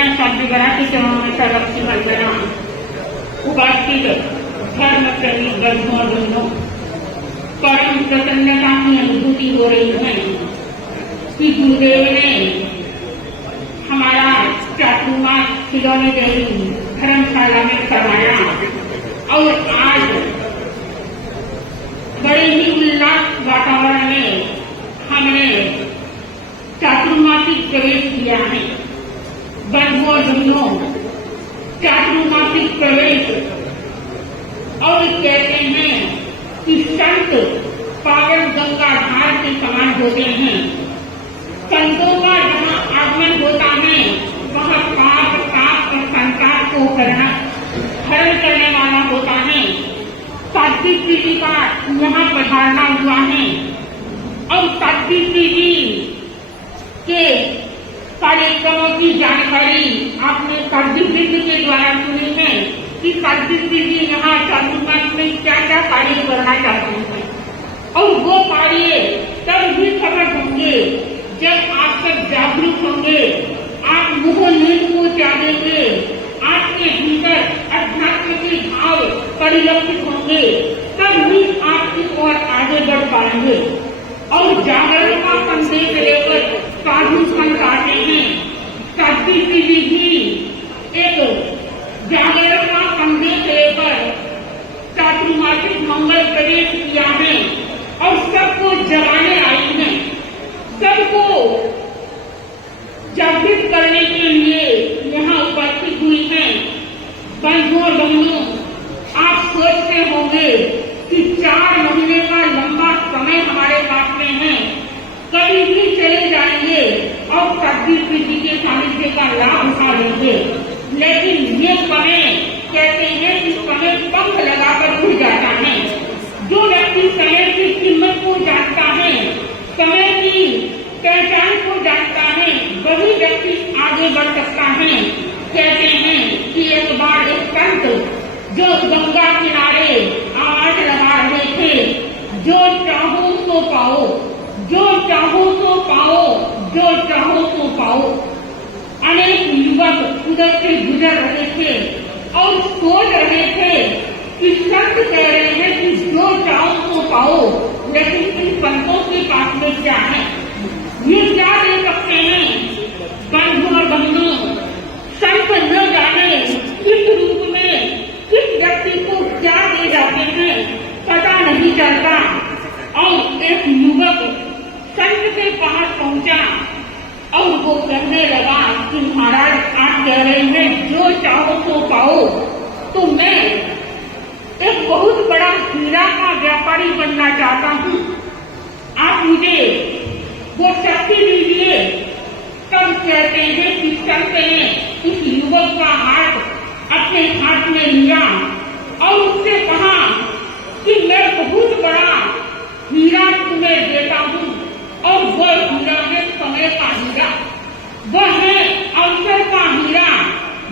पूर्णिया शांतिगराची चमचा रक्षी वंदना उपस्थित धर्म प्रेमी बंधुओं बहनों, परम प्रसन्नता की अनुभूति हो रही है कि गुरुदेव ने हमारा चातुर्मास खिलौने देवी धर्मशाला में करवाया और आज बड़े ही उल्लास वातावरण में हमने चातुर्मासिक प्रवेश किया है। बंधुओं बहनों, चातुर्मासिक प्रवेश और कहते हैं कि संत पावन गंगा धार के समान होते हैं। संतों का जहाँ आगमन होता है वहाँ पाप ताप और संसार को हरण करने वाला होता है। सात्विक जी का यहाँ पधारना हुआ है और सात्विक जी के कार्यक्रमों की जानकारी आपने सात्विक के द्वारा सुनी है कि सात्विक जी यहाँ चातुर्मास में क्या क्या कार्य करना चाहते हैं और वो कार्य तब भी सफल होंगे जब आप सब जागरूक होंगे, आप मोह नींद को त्यागेंगे, आपके भीतर अध्यात्म के भाव परिलक्षित होंगे, तब भी आप इस ओर आगे बढ़ पाएंगे। और जागरण का संदेश लेकर साधु संत आते हैं। सात्विक जी भी एक जागरण का संदेश लेकर चातुर्मासिक मंगल प्रवेश किया है और सबको जगाने आई है, सबको जागृत करने के लिए यहाँ उपस्थित हुई है। बंधुओं बहनों, आप सोचते होंगे कि 4 महीने का लंबा समय हमारे पास में है, कभी भी चले जाएंगे और सात्विक जी के सानिध्य का लाभ उठा लेंगे। लेकिन ये समय कहते हैं कि समय पंख लगाकर उड़ जाता है। जो व्यक्ति समय की कीमत को जानता है, समय की पहचान को जानता है, वही व्यक्ति आगे बढ़ सकता है। कहते हैं कि एक बार एक संत जो गंगा किनारे आवाज लगा रहे थे, जो चाहो तो पाओ, जो चाहो तो पाओ, जो चाहो तो पाओ। अनेक युवक उधर से गुजर रहे थे और सोच रहे थे कि संत कह रहे हैं कि जो चाहो तो पाओ, लेकिन इन संतों के पास में क्या है, ये क्या दे सकते हैं। बंधु और बहनों, संत न जाने किस रूप में किस व्यक्ति को क्या दे जाते हैं पता नहीं चलता। और एक युवक संत के पास पहुंचा और वो कहने लगा कि महाराज आप कह रहे हैं जो चाहो तो पाओ, तो मैं एक बहुत बड़ा हीरा का व्यापारी बनना चाहता हूँ, आप मुझे वो शक्ति दीजिए। तब कहते हैं कि संत ने इस युवक का हाथ अपने हाथ में लिया और उससे कहा कि मैं बहुत बड़ा हीरा तुम्हें देता हूँ और वह हीरा है समय का हीरा, वह है अवसर का हीरा।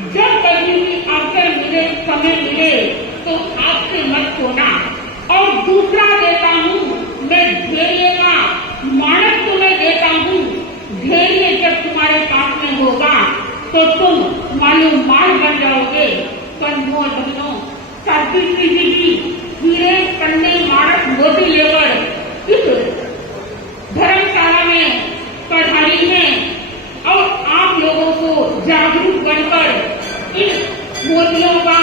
जब कभी भी अवसर मिले, समय मिले तो आपसे मत खोना। और दूसरा देता हूँ मैं धैर्य का मानक तुम्हें देता हूँ। धैर्य जब तुम्हारे पास में होगा तो तुम मालूम माल बन जाओगे। बंधुओं बहनों, सात्विक जी की हीरे कन्ने मानक मोती लेकर इस धर्मशाला में पधारी है और आप लोगों को जागरूक बनकर इन मोतियों का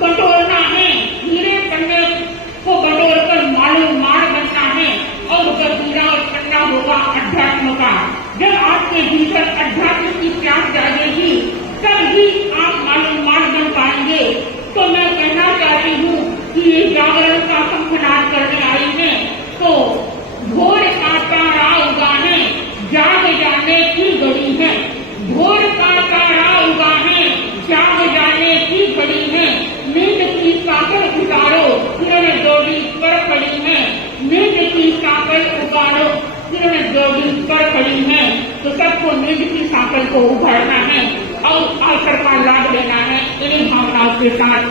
बटोरना है, हीरे कन्ने को बटोरकर मालूम माल बनना है। और जब हीरा और कन्ना होगा अध्यात्म का, जब आपके भीतर अध्यात्म की प्यास जागेगी तब ही आप मालूम माल बन पाएंगे। तो मैं कहना चाहती हूँ कि ये जागरण का शंखनाद करने आई है तो भोर का तारा उगा है, जाग जाने की घड़ी है। भोर का तारा उगा है, जाग जाने की घड़ी है। नींद की साकर उतारो, किरण जोड़ी पर खड़ी है। नींद की साकर उतारो, किरण जोड़ी पर खड़ी है। तो सबको नींद की साकर को उभरना है और अवसर का लाभ लेना है। इन्हीं भावनाओं के साथ